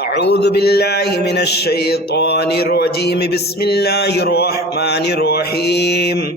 أعوذ بالله من الشيطان الرجيم بسم الله الرحمن الرحيم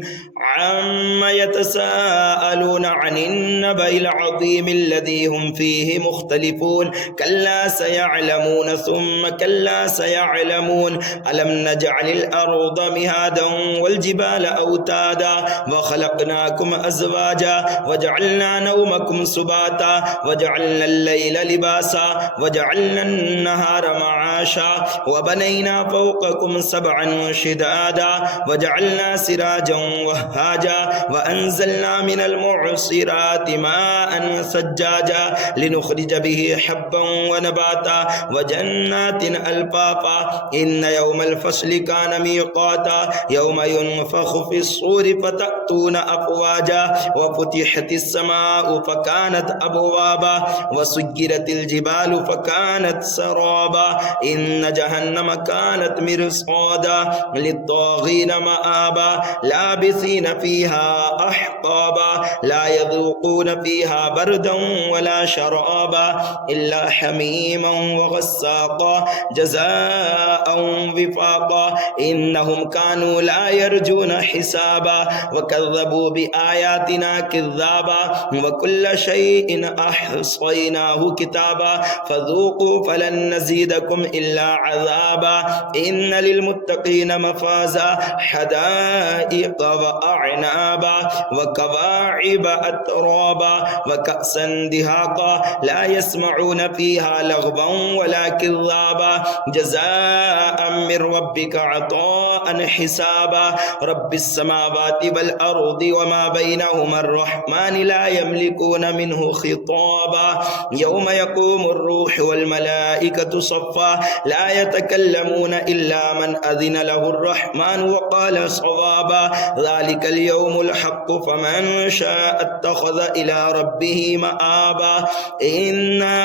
عما يتساءلون عن النبأ العظيم الذي هم فيه مختلفون كلا سيعلمون ثم كلا سيعلمون ألم نجعل الأرض مهادا والجبال أوتادا وخلقناكم أزواجا وجعلنا نومكم سباتا وجعلنا الليل لباسا وجعلنا النهار معاشا وبنينا فوقكم سبعا شدادا وجعلنا سراجا وهاجا وأنزلنا من المعصرات ماء ثجاجا لنخرج به حبا ونباتا وجنات ألفافا إن يوم الفصل كان ميقاتا يوم ينفخ في الصور فتأتون أفواجا وفتحت السماء فكانت أبوابا وسجرت الجبال فكانت سرابا إن جهنم كانت مرصادا للطاغين مآبا لابثين فيها أحقابا لا يذوقون فيها بردا ولا شرابا إلا حميما وغساقا جزاء وفاقا إنهم كانوا لا يرجون حسابا وكذبوا بآياتنا كذابا وكل شيء أحصيناه كتابا فذوقوا فلن نزيدكم إلا عذابا إن للمتقين مفازا حدائق وأعنابا وكواعب أترابا وكأسا دهاقا لا يسمعون فيها لغوا ولا كذابا جزاء من ربك عطاء حسابا رب السماوات والأرض وما بينهما الرحمن لا يملكون منه خطابا يوم يقوم الروح والملائكة صفا لا يتكلمون إلا من أذن له الرحمن وقال صوابا ذلك اليوم الحق فمن شاء اتخذ إلى ربه مآبا إنا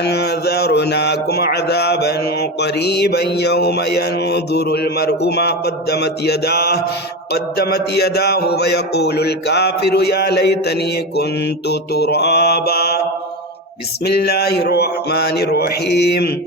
أنذرناكم عذابا قريبا يوم ينظر المرء ما قدمت يداه ويقول الكافر يا ليتني كنت ترابا بسم الله الرحمن الرحيم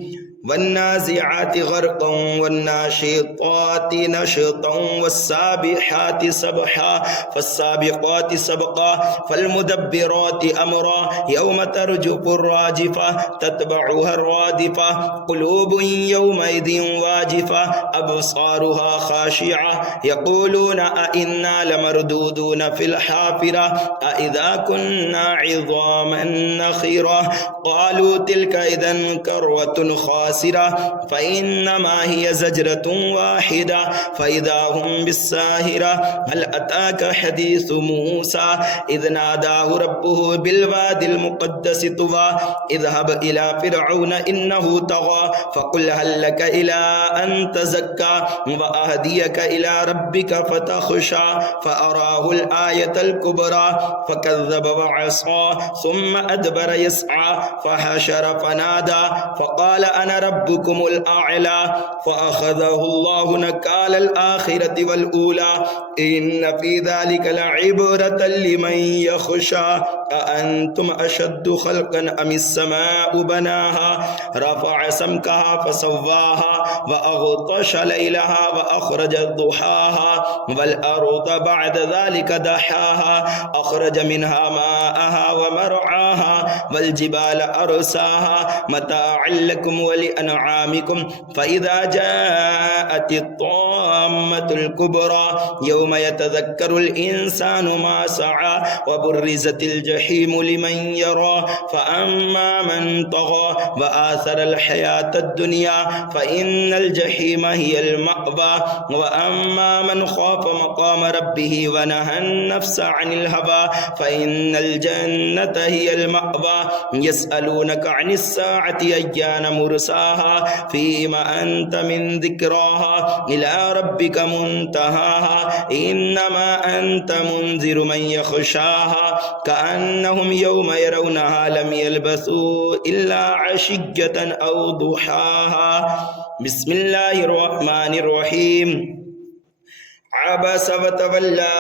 والنازعات غرقا والناشطات نشطا والسابحات سبحا فالسابقات سبقا فالمدبرات أمرا يوم ترجف الراجفة تتبعها الرادفة قلوب يومئذ واجفة أبصارها خاشعة يقولون أئنا لمردودون في الحافرة أئذا كنا عظاما نخرة قالوا تلك إذا كروة خاسرة فإنما هي زجرة واحدة فإذا هم بالساهرة هل أتاك حديث موسى إذ ناداه ربه بالوادي المقدس طوى اذهب إلى فرعون إنه طغى فقل هل لك إلى أن تزكى وأهديك إلى ربك فتخشى فأراه الآية الكبرى فكذب وعصى ثم أدبر يسعى فحشر فنادى فقال أنا ربكم الأعلى فأخذه الله نكال الآخرة والأولى إن في ذلك لعبرة لمن يخشى أأنتم أشد خلقا أم السماء بناها رفع سمكها فسواها وأغطش ليلها وأخرج ضحاها والأرض بعد ذلك دحاها أخرج منها ماءها ومرعاها والجبال أرساها متاعا لكم ولأنعامكم فإذا جاءت الطامة الكبرى يوم يتذكر الإنسان ما سعى وبرزت الجحيم لمن يرى فأما من طغى وآثر الحياة الدنيا فإن الجحيم هي المأوى وأما من خاف مقام ربه ونهى النفس عن الهوى فإن الجنة هي المأوى يسألونك عن الساعة أيان مرساها فيما أنت من ذكراها إلى ربك منتهاها إنما أنت منذر من يخشاها كأنهم يوم يرونها لم يلبثوا إلا عشية أو ضحاها بسم الله الرحمن الرحيم عبس وتولى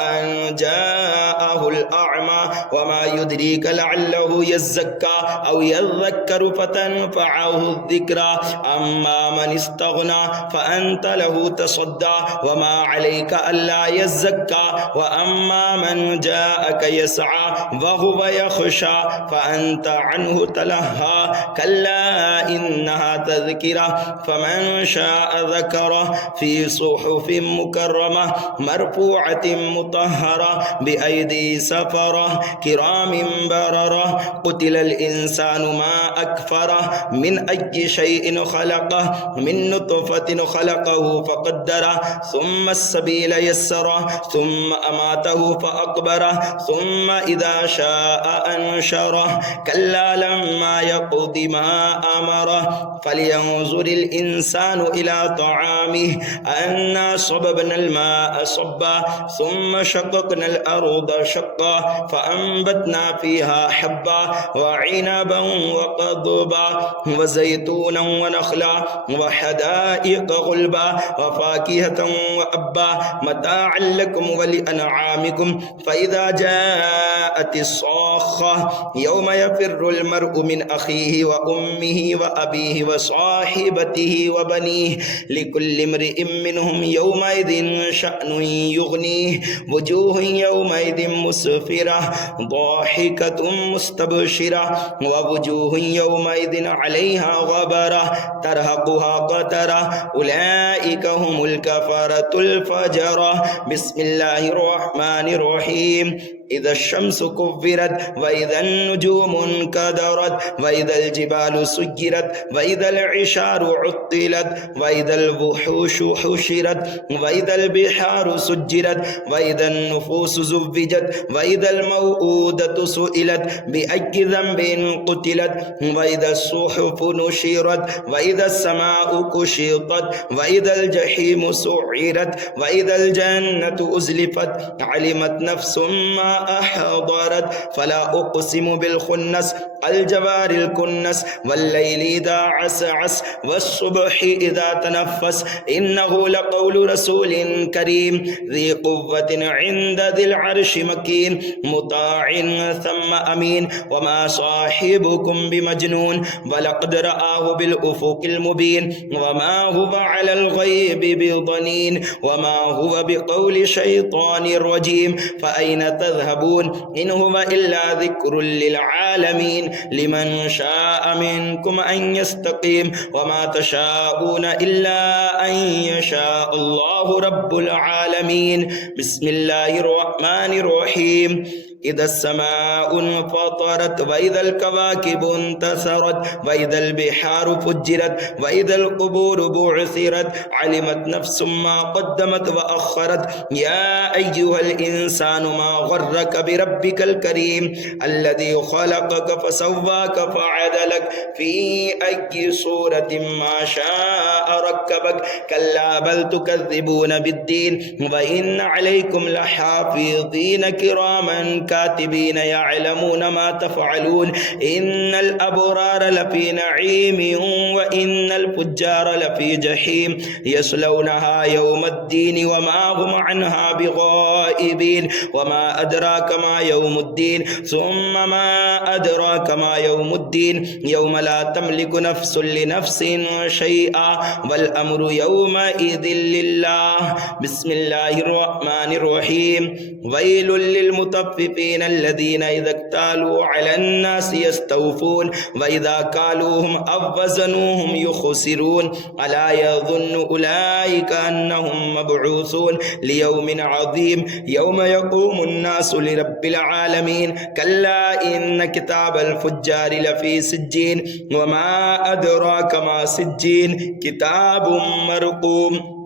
أن جاءه الأعمى وما يدريك لعله يزكى أو يذكر فتنفعه الذكرى أما من استغنى فأنت له تصدى وما عليك ألا يزكى وأما من جاءك يسعى وهو يخشى فأنت عنه تلهى كلا إنها تذكرة فمن شاء ذكره في صحف مكرمة مرفوعة مطهرة بأيدي سفرة كرام بررة قتل الإنسان ما أكفره من أي شيء خلقه من نطفة خلقه فقدره ثم السبيل يسره ثم أماته فأقبره ثم إذا شاء أنشره كلا لما يقض ما أمره فلينظر الإنسان إلى طعامه أنا صببنا الماء صبا ثم شققنا الأرض شقا فأنبتنا فيها حبا وعنبا وقضبا وزيتونا ونخلا وحدائق غلبا وفاكهة وأبا متاعا لكم ولأنعامكم فإذا جاءت الصاخة يوم يفر المرء من أخيه وأمه وأبيه وصاحبته وبنيه لكل امرئ منهم يومئذ شأن يغنيه وجوه يومئذ مسفرة ضاحكة مستبشرة ووجوه يومئذ عليها غبرة ترهقها قترة أولئك هم الكفرة الفجرة بسم الله الرحمن الرحيم إذا الشمس كفرت وإذا النجوم انكدرت وإذا الجبال سجرت وإذا العشار عطلت وإذا الوحوش حشرت وإذا البحار سجرت وإذا النفوس زوجت وإذا الموءودة سئلت بأي ذنب قتلت وإذا الصحف نشرت وإذا السماء كشطت وإذا الجحيم سعرت وإذا الجنة أزلفت علمت نفس ما أحضرت فلا أقسم بالخنس الجوار الكنس والليل إذا عسعس والصبح إذا تنفس إنه لقول رسول كريم ذي قوة عند ذي العرش مكين مطاع ثم أمين وما صاحبكم بمجنون ولقد رآه بالأفق المبين وما هو على الغيب بضنين وما هو بقول شيطان رجيم فأين تذهبون إن هو إلا ذكر للعالمين لمن شاء منكم أن يستقيم وما تشاءون إلا أن يشاء الله رب العالمين بسم الله الرحمن الرحيم إذا السماء انفطرت وإذا الكواكب انتثرت وإذا البحار فجرت وإذا القبور بعثرت علمت نفس ما قدمت وأخرت يا أيها الإنسان ما غرك بربك الكريم الذي خلقك فسواك فعدلك في أي صورة ما شاء ركبك كلا بل تكذبون بالدين وإن عليكم لحافظين كراما كاتبين يعلمون ما تفعلون إن الأبرار لفي نعيم وإن الفجار لفي جحيم يصلونها يوم الدين وما هم عنها بغائبين وما أدراك ما يوم الدين ثم ما أدراك ما يوم الدين يوم لا تملك نفس لنفس شيئا والأمر يومئذ لله بسم الله الرحمن الرحيم ويل للمطففين الذين إذا اكتالوا على الناس يستوفون وإذا كالوهم أو وزنوهم يخسرون ألا يظن أولئك أنهم مبعوثون ليوم عظيم يوم يقوم الناس لرب العالمين كلا إن كتاب الفجار لفي سجين وما أدراك ما سجين كتاب مرقوم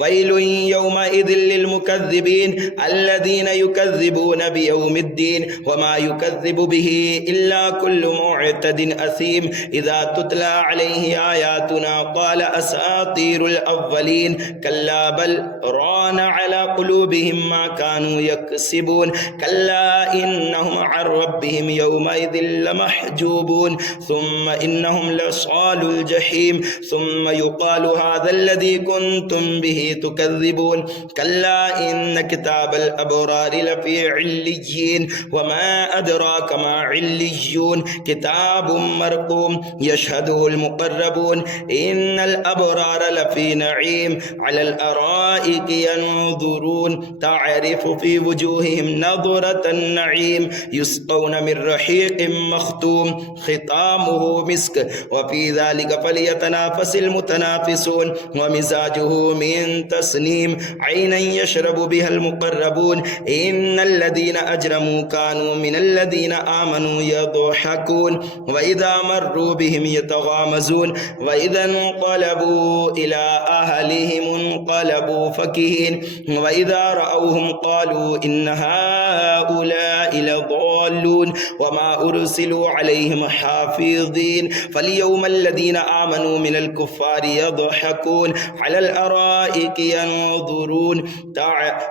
ويل يومئذ للمكذبين الذين يكذبون بيوم الدين وما يكذب به إلا كل معتد أثيم إذا تتلى عليه آياتنا قال أساطير الأولين كلا بل ران على قلوبهم ما كانوا يكسبون كلا إنهم عن ربهم يومئذ لمحجوبون ثم إنهم لصال الجحيم ثم يقال هذا الذي كنتم به به تكذبون كلا إن كتاب الأبرار لفي عليين وما أدراك ما عليون كتاب مرقوم يشهده المقربون إن الأبرار لفي نعيم على الأرائك ينظرون تعرف في وجوههم نظرة النعيم يسقون من رحيق مختوم ختامه مسك وفي ذلك فليتنافس المتنافسون ومزاجه من تسنيم عينا يشرب بها المقربون إن الذين أجرموا كانوا من الذين آمنوا يضحكون وإذا مروا بهم يتغامزون وإذا انقلبوا إلى أهلهم انقلبوا فكهين وإذا رأوهم قالوا إن هؤلاء لضالون وما أرسلوا عليهم حافظين فاليوم الذين آمنوا من الكفار يضحكون على الأرائك ينظرون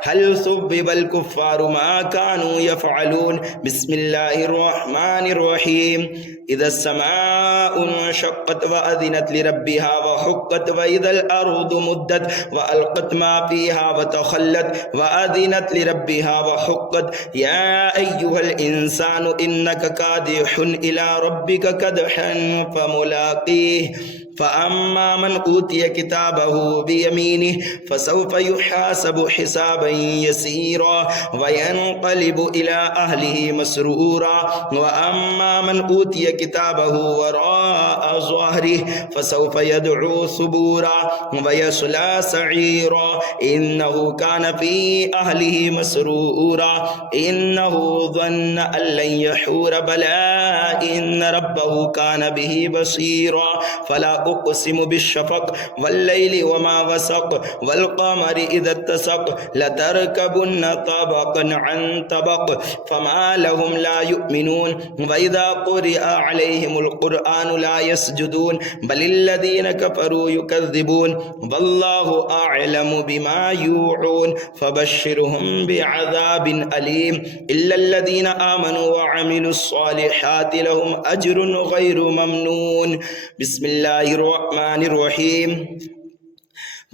هل ثبب الكفار ما كانوا يفعلون بسم الله الرحمن الرحيم إذا السماء انشقت وأذنت لربها وحقت وإذا الأرض مدت وألقت ما فيها وتخلت وأذنت لربها وحقت يا أيها الإنسان إنك كادح إلى ربك كدحا فملاقيه فأما من أوتي كتابه بيمينه فسوف يحاسب حسابا يسيرا وينقلب إلى أهله مسرورا وأما من أوتي كتابه وراء ظهره فسوف يدعو ثبورا ويصلى سعيرا إنه كان في أهله مسرورا إنه ظن أن لن يحور بلى إن ربه كان به بصيرا فلا أقسم بالشفق والليل وما وسق والقمر إذا اتسق لتركبن طبقا عن طبق فما لهم لا يؤمنون وإذا قرئ عليهم القرآن لا يسجدون بل الذين كفروا يكذبون والله أعلم بما يوعون فبشرهم بعذاب أليم إلا الذين آمنوا وعملوا الصالحات لهم أجر غير ممنون بسم الله الرحمن الرحيم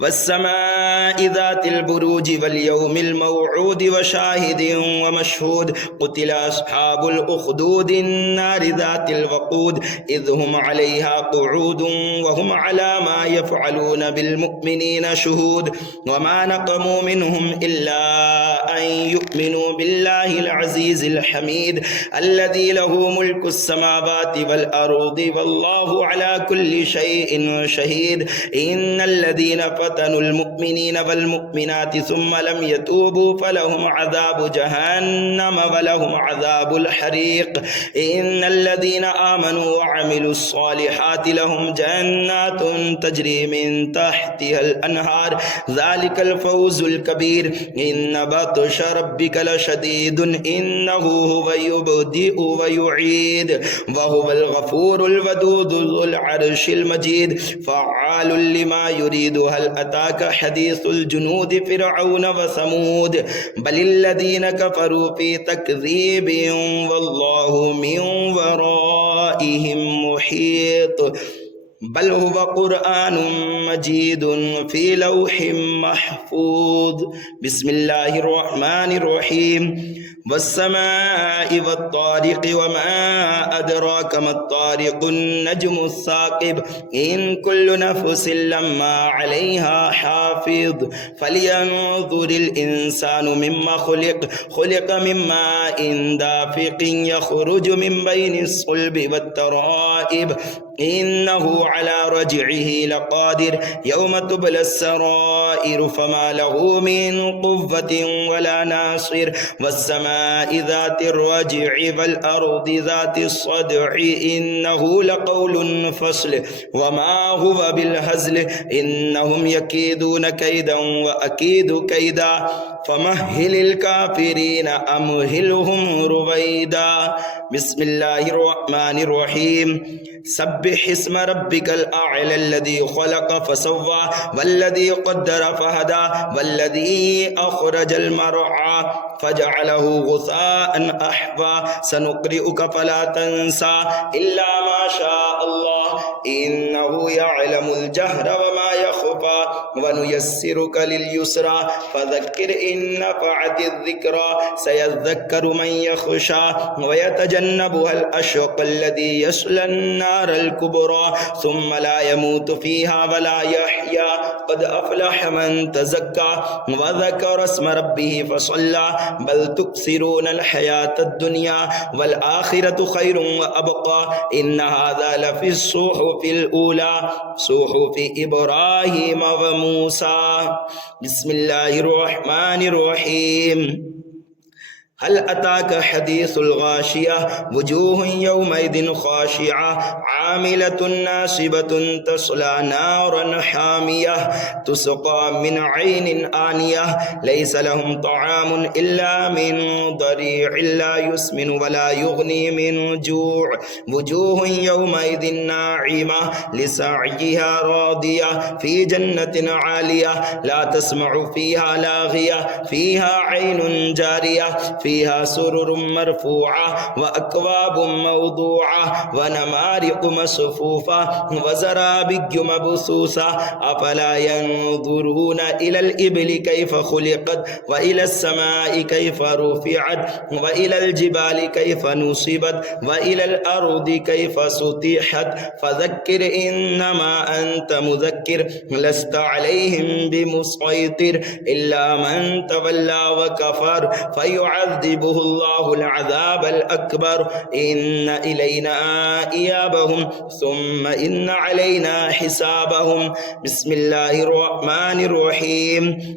والسماء ذات البروج واليوم الموعود وشاهد ومشهود قتل أصحاب الأخدود النار ذات الوقود إذ هم عليها قعود وهم على ما يفعلون بالمؤمنين شهود وما نقموا منهم إلا أن يؤمنوا بالله العزيز الحميد الذي له ملك السماوات والأرض والله على كل شيء شهيد إن الذين فتنوا المؤمنين والمؤمنات ثم لم يتوبوا فلهم عذاب جهنم ولهم عذاب الحريق إن الذين آمنوا وعملوا الصالحات لهم جنات تجري من تحتها الأنهار ذلك الفوز الكبير إن بطش ربك لشديد إنه هو يبدئ ويعيد وهو الغفور الودود ذو العرش المجيد فعال لما يريد هل أتاك حديث الجنود فرعون وثمود بل الذين كفروا في تكذيب والله من ورائهم محيط بل هو قرآن مجيد في لوح محفوظ بسم الله الرحمن الرحيم والسماء والطارق وما أدراك ما الطارق النجم الثاقب إن كل نفس لما عليها حافظ فلينظر الإنسان مما خلق من ماء دافق يخرج من بين الصلب والترائب إنه على رجعه لقادر يوم تبلى السرائر فما له من قوة ولا ناصر والسماء ذات الرجع والأرض ذات الصدع إنه لقول فصل وما هو بالهزل إنهم يكيدون كيدا وأكيد كيدا فمهل الكافرين أمهلهم رويدا بسم الله الرحمن الرحيم سبح اسم ربك الأعلى الذي خلق فسوى والذي قدر فهدى والذي أخرج المرعى فجعله غثاء أحوى سنقرئك فلا تنسى إلا ما شاء الله إنه يعلم الجهر وما ما يخفى ونيسرك لليسرى فذكر إن نفعت الذكرى سيذكر من يخشى ويتجنبها الأشقى الذي يصلى النار الكبرى ثم لا يموت فيها ولا يحيى قد أفلح من تزكى وذكر اسم ربه فصلى بل تؤثرون الحياة الدنيا والآخرة خير وأبقى إن هذا لفي الصحف الأولى صحف إبراهيم وموسى بسم الله الرحمن الرحيم هل أتاك حديث الغاشية وجوه يومئذ خاشعة عاملة ناصبة تصلى نارا حامية تسقى من عين آنية ليس لهم طعام إلا من ضريع لا يسمن ولا يغني من جوع وجوه يومئذ ناعمة لسعيها راضية في جنة عالية لا تسمع فيها لاغية فيها عين جارية فيها سرر مرفوعة وأكواب موضوعة ونمارق مصفوفة وزرابي مبثوثة أفلا ينظرون إلى الإبل كيف خلقت وإلى السماء كيف رفعت وإلى الجبال كيف نصبت وإلى الأرض كيف سطحت فذكر إنما أنت مذكر لست عليهم بمسيطر إلا من تولى وكفر فيعذبه الله العذاب الأكبر إن إلينا إيابهم ثم إن علينا حسابهم بسم الله الرحمن الرحيم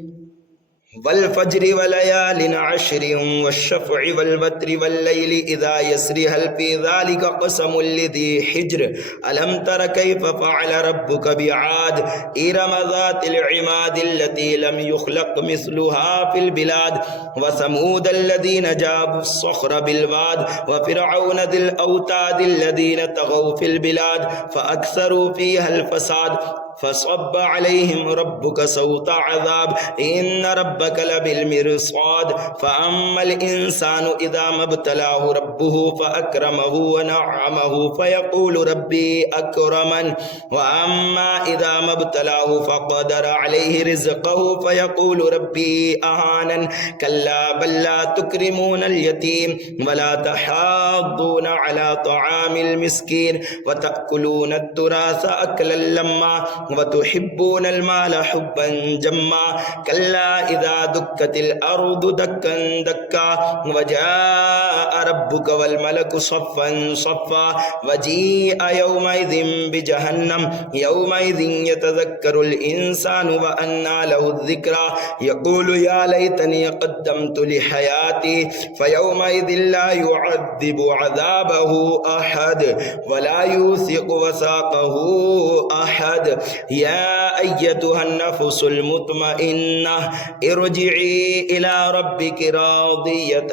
والفجر وليال عشر والشفع والوتر والليل إذا يسر هل في ذلك قسم لذي حجر ألم تر كيف فعل ربك بعاد إرم ذات العماد التي لم يخلق مثلها في البلاد وثمود الذين جابوا الصخر بالواد وفرعون ذي الأوتاد الذين طغوا في البلاد فأكثروا فيها الفساد فصب عليهم ربك صوت عذاب إن ربك لبالمرصاد فأما الإنسان إذا ما ابتلاه ربه فأكرمه ونعمه فيقول ربي أكرمن وأما إذا ما ابتلاه فقدر عليه رزقه فيقول ربي أهانن كلا بل لا تكرمون اليتيم ولا تحاضون على طعام المسكين وتأكلون التراث أكلا لما وتحبون المال حبا جما كلا إذا دكت الأرض دكا دكا وجاء ربك والملك صفا صفا وجيء يومئذ بجهنم يومئذ يتذكر الإنسان وأنى له الذكرى يقول يا ليتني قدمت لحياتي فيومئذ لا يعذب عذابه أحد ولا يوثق وثاقه أحد يا أيتها النفس المطمئنة ارجعي إلى ربك راضية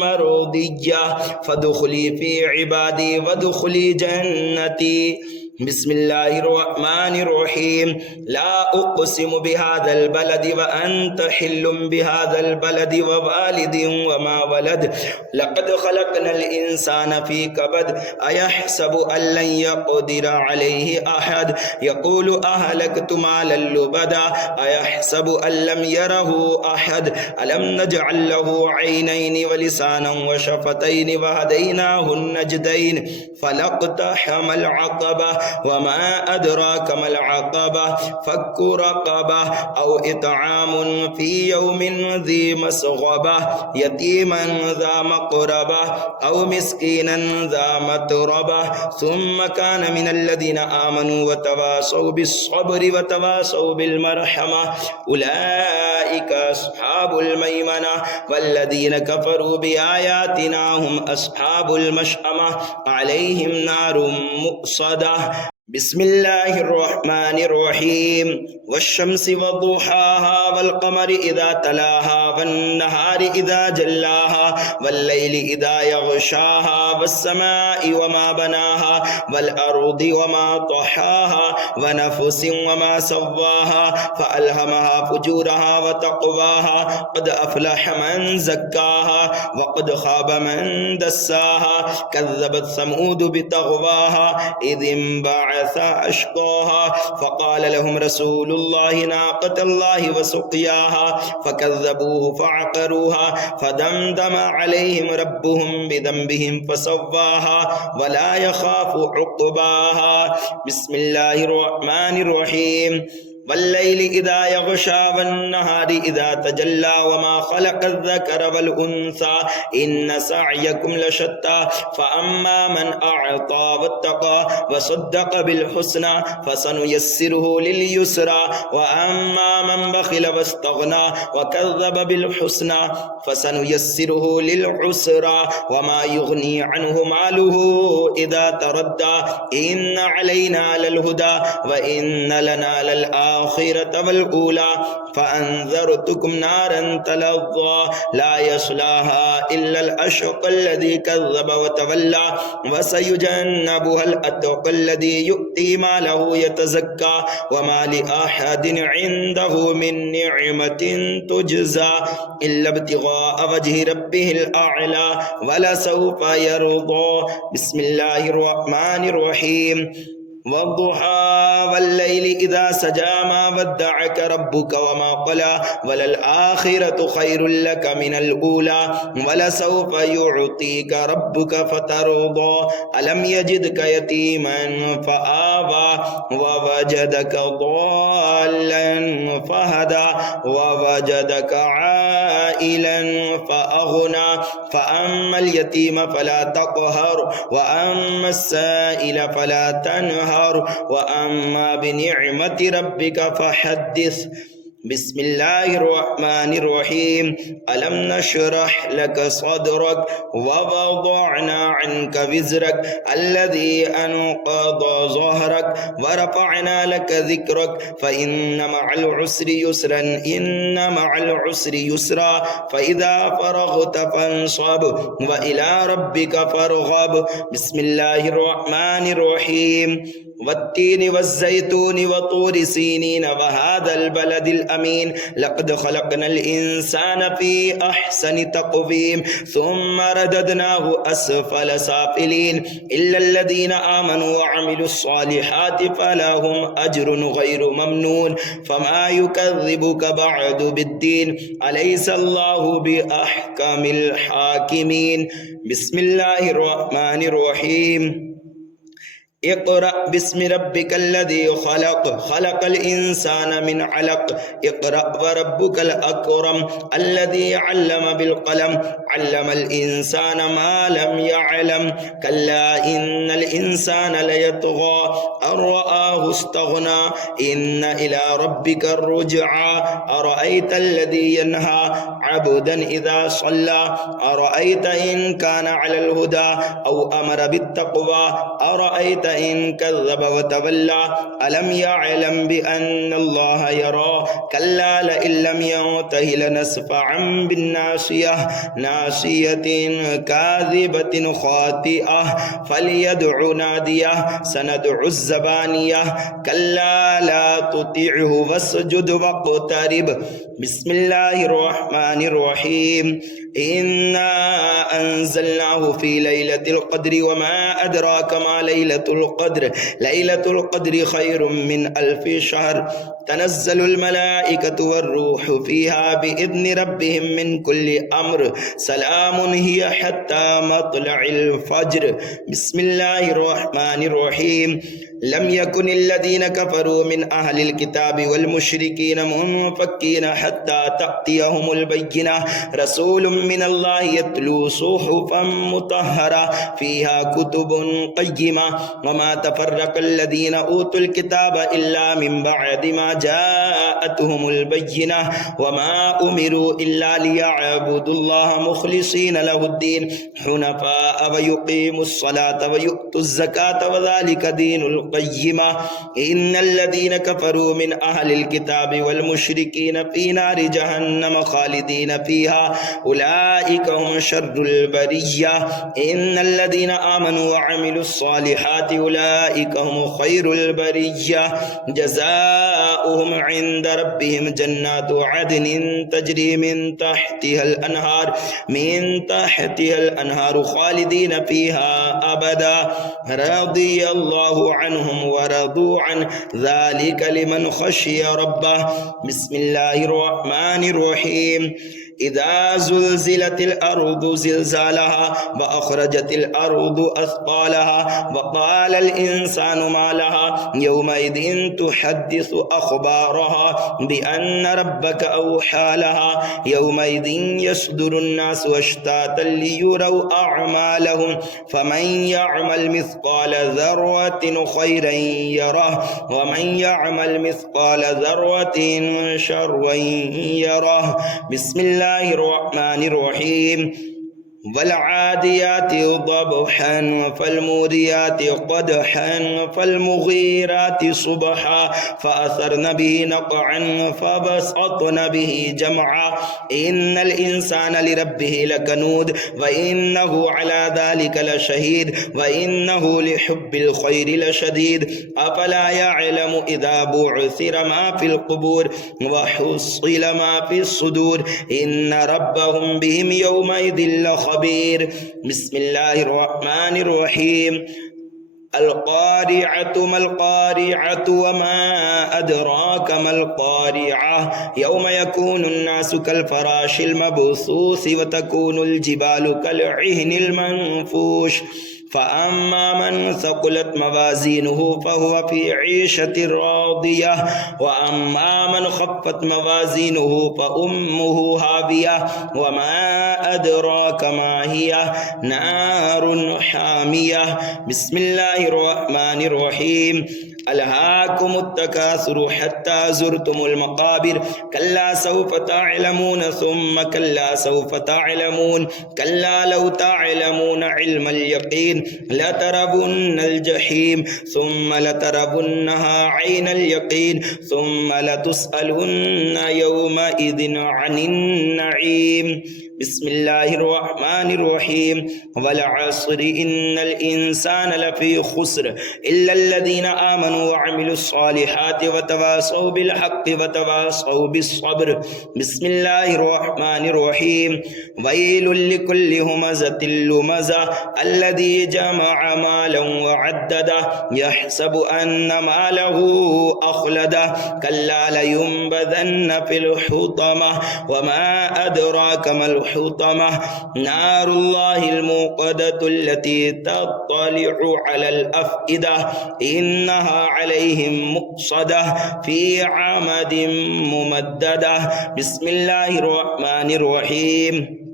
مرضية فادخلي في عبادي وادخلي جنتي بسم الله الرحمن الرحيم لا أقسم بهذا البلد وأنت حل بهذا البلد ووالد وما ولد لقد خلقنا الإنسان في كبد أيحسب أن لن يقدر عليه أحد يقول أهلكت مالا لبدا أيحسب أن لم يره أحد ألم نجعل له عينين ولسانا وشفتين وهديناه النجدين فلاقتحم العقبة وما أدراك ما العقبة فك رقبة أو إطعام في يوم ذي مسغبة يتيما ذا مقربة أو مسكينا ذا متربة ثم كان من الذين آمنوا وتواصوا بالصبر وتواصوا بالمرحمة أولئك أصحاب الميمنة والذين كفروا بآياتنا هم أصحاب المشأمة عليهم نار مؤصدة بسم الله الرحمن الرحيم والشمس وضحاها والقمر إذا تلاها والنهار إذا جلاها والليل إذا يغشاها والسماء وما بناها والأرض وما طحاها ونفس وما سواها فألهمها فجورها وتقواها قد أفلح من زكاها وقد خاب من دساها كذبت ثمود وثمود بطغواها إذ انبعث أشقاها فقال لهم رسول الله ناقة الله وسقياها فكذبوه فعقروها فدمدم عليهم ربهم بذنبهم فسواها ولا يخاف عقباها. بسم الله الرحمن الرحيم. والليل إذا يغشى والنهار إذا تجلى وما خلق الذكر والأنثى إن سعيكم لشتى فأما من أعطى واتقى وصدق بالحسنى فسنيسره لليسرى وأما من بخل واستغنى وكذب بالحسنى فسنيسره للعسرى وما يغني عنه ماله إذا تردى إن علينا للهدى وإن لنا للآخرة والأولى فأنذرتكم نارا تلظى لا يصلاها إلا الأشقى الذي كذب وتولى وسيجنبها الأتقى الذي يؤتي ماله يتزكى وما لأحد عنده من نعمة تجزى إلا ابتغاء وجه ربه الأعلى ولسوف يرضى. بسم الله الرحمن الرحيم. والضحى والليل إذا سجى ما ودعك ربك وما قلى وللآخرة خير لك من الأولى ولسوف يعطيك ربك فترضى ألم يجدك يتيما فآوى ووجدك ضالا فهدى ووجدك عائلا فأغنى فأما اليتيم فلا تقهر وأما السائل فلا تنهر وأما بنعمة ربك فحدث. بسم الله الرحمن الرحيم. ألم نشرح لك صدرك ووضعنا عنك وزرك الذي أنقض ظهرك ورفعنا لك ذكرك فإن مع العسر يسرا إن مع العسر يسرا فإذا فرغت فانصب وإلى ربك فارغب. بسم الله الرحمن الرحيم. والتين والزيتون وطور سينين وهذا البلد الأمين لقد خلقنا الإنسان في أحسن تقويم ثم رددناه أسفل سافلين إلا الذين آمنوا وعملوا الصالحات فلهم أجر غير ممنون فما يكذبك بعد بالدين أليس الله بأحكم الحاكمين. بسم الله الرحمن الرحيم. اقرأ باسم ربك الذي خلق خلق الإنسان من علق اقرأ وربك الأكرم الذي علم بالقلم علم الإنسان ما لم يعلم كلا إن الإنسان ليطغى أن رآه استغنى إن إلى ربك الرجعى أرأيت الذي ينهى عبدا إذا صلى أرأيت إن كان على الهدى أو أمر بالتقوى أرأيت إن كذب وتولى ألم يعلم بأن الله يرى كلا لئن لم ينته لنسفعا بالناصية ناصية كاذبة خاطئة فليدع ناديه سندع الزبانية كلا لا تطيعه واسجد واقترب. بسم الله الرحمن الرحيم. إنا أنزلناه في ليلة القدر وما أدراك ما ليلة القدر ليلة القدر خير من 1000 شهر تنزل الملائكة والروح فيها بإذن ربهم من كل أمر سلام هي حتى مطلع الفجر. بسم الله الرحمن الرحيم. لم يكن الذين كفروا من أهل الكتاب والمشركين منفكين حتى تأتيهم البينة رسول من الله يتلو صحفا مطهرة فيها كتب قيمة وما تفرق الذين أوتوا الكتاب إلا من بعد ما جاءتهم البينة وما أمروا إلا ليعبدوا الله مخلصين له الدين حنفاء ويقيموا الصلاة ويؤتوا الزكاة وذلك دين القيم قيمة إن الذين كفروا من أهل الكتاب والمشركين في نار جهنم خالدين فيها أولئك هم شر البرية إن الذين آمنوا وعملوا الصالحات أولئك هم خير البرية جزاؤهم عند ربهم جنات عدن تجري من تحتها الأنهار خالدين فيها أبدا رضي الله عنهم ورضوا عنه ذلك لمن خشي ربه بسم الله الرحمن الرحيم إذا زلزلت الأرض زلزالها وأخرجت الأرض أثقالها وقال الإنسان ما لها يومئذ تحدث أخبارها بأن ربك أوحى لها يومئذ يصدر الناس أشتاتا ليروا أعمالهم فمن يعمل مثقال ذرة خيرا يره ومن يعمل مثقال ذرة شرا يره بسم الله الرحمن الرحيم والعاديات ضبحا فالموريات قدحا فالمغيرات صبحا فأثرن به نقعا فبسطن به جمعا إن الإنسان لربه لكنود وإنه على ذلك لشهيد وإنه لحب الخير لشديد أفلا يعلم إذا بعثر ما في القبور وحصل ما في الصدور إن ربهم بهم يومئذ لخبير بسم الله الرحمن الرحيم القارعة ما القارعة وما أدراك ما القارعة يوم يكون الناس كالفراش المبثوث وتكون الجبال كالعهن المنفوش فأما من ثقلت موازينه فهو في عيشة راضية وأما من خفت موازينه فأمه هاوية وما أدراك ما هي نار حامية بسم الله الرحمن الرحيم ألهاكم التكاثر حتى زرتم المقابر كلا سوف تعلمون ثم كلا سوف تعلمون كلا لو تعلمون علم اليقين لتربن الجحيم ثم لتربنها عين اليقين ثم لتسألن يومئذ عن النعيم بسم الله الرحمن الرحيم والعصر إن الإنسان لفي خسر إلا الذين آمنوا وعملوا الصالحات وتواصوا بالحق وتواصوا بالصبر بسم الله الرحمن الرحيم ويل لكل همزة لمزة الذي جمع مالا وعدده يحسب أن ماله أخلده كلا لينبذن في الحطمة وما أدراك ما الحطمة نار الله الموقدة التي تطلع على الأفئدة إنها عليهم مؤصدة في عمد ممددة بسم الله الرحمن الرحيم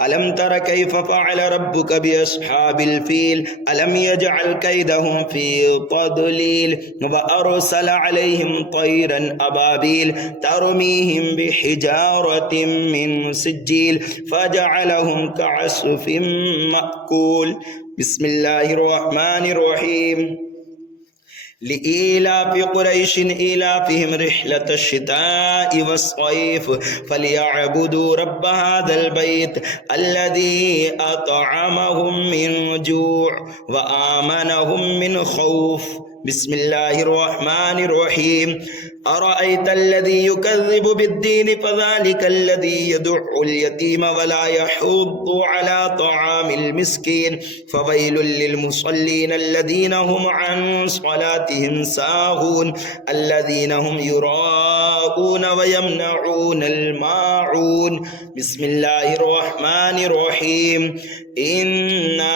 ألم تر كيف فعل ربك بأصحاب الفيل ألم يجعل كيدهم في تضليل وأرسل عليهم طيرا أبابيل ترميهم بحجارة من سجيل فجعلهم كعصف مأكول بسم الله الرحمن الرحيم لإيلاف قريش إيلافهم رحلة الشتاء والصيف فليعبدوا رب هذا البيت الذي أطعمهم من جوع وآمنهم من خوف بسم الله الرحمن الرحيم أرأيت الذي يكذب بالدين فذلك الذي يدع اليتيم ولا يحض على طعام المسكين فويل للمصلين الذين هم عن صلاتهم ساهون الذين هم يراءون ويمنعون الماعون بسم الله الرحمن الرحيم إنا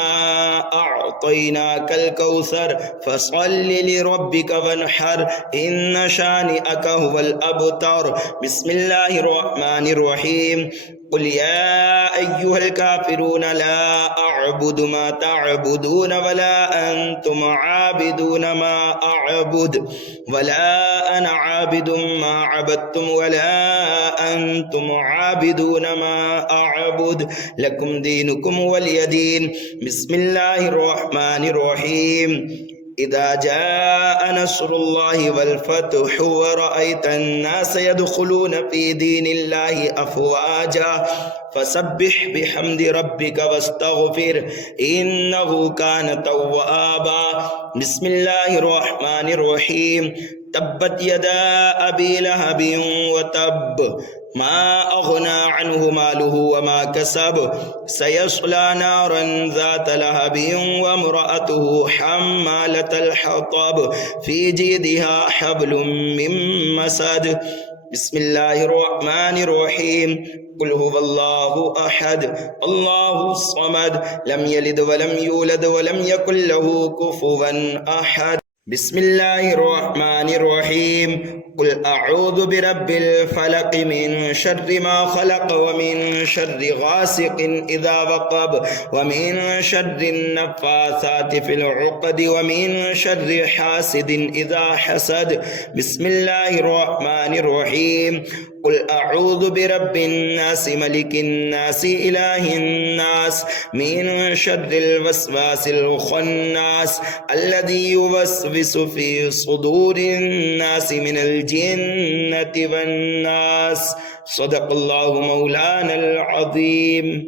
أعطيناك الكوثر فصل لربك وانحر إن شانئك هو الأبتر بسم الله الرحمن الرحيم قل يا أيها الكافرون لا أعبد ما تعبدون ولا أنتم عابدون ما أعبد ولا أنا عابد ما عبدتم ولا أنتم عابدون ما أعبد لكم دينكم ولي دين بسم الله الرحمن الرحيم إذا جاء نصر الله والفتح ورأيت الناس يدخلون في دين الله أفواجا فسبح بحمد ربك واستغفر إنه كان توابا. بسم الله الرحمن الرحيم. تبت يدا أبي لهب وتب ما أغنى عنه ماله وما كسب سيصلى نارا ذات لهب وامرأته حمالة الحطب في جيدها حبل من مسد. بسم الله الرحمن الرحيم. قل هو الله أحد الله الصمد لم يلد ولم يولد ولم يكن له كفوا أحد. بسم الله الرحمن الرحيم. قل أعوذ برب الفلق من شر ما خلق ومن شر غاسق إذا وقب ومن شر النفاثات في العقد ومن شر حاسد إذا حسد. بسم الله الرحمن الرحيم. قل أعوذ برب الناس ملك الناس إله الناس من شر الوسواس الخناس الذي يوسوس في صدور الناس من الجنة والناس. صدق الله مولانا العظيم.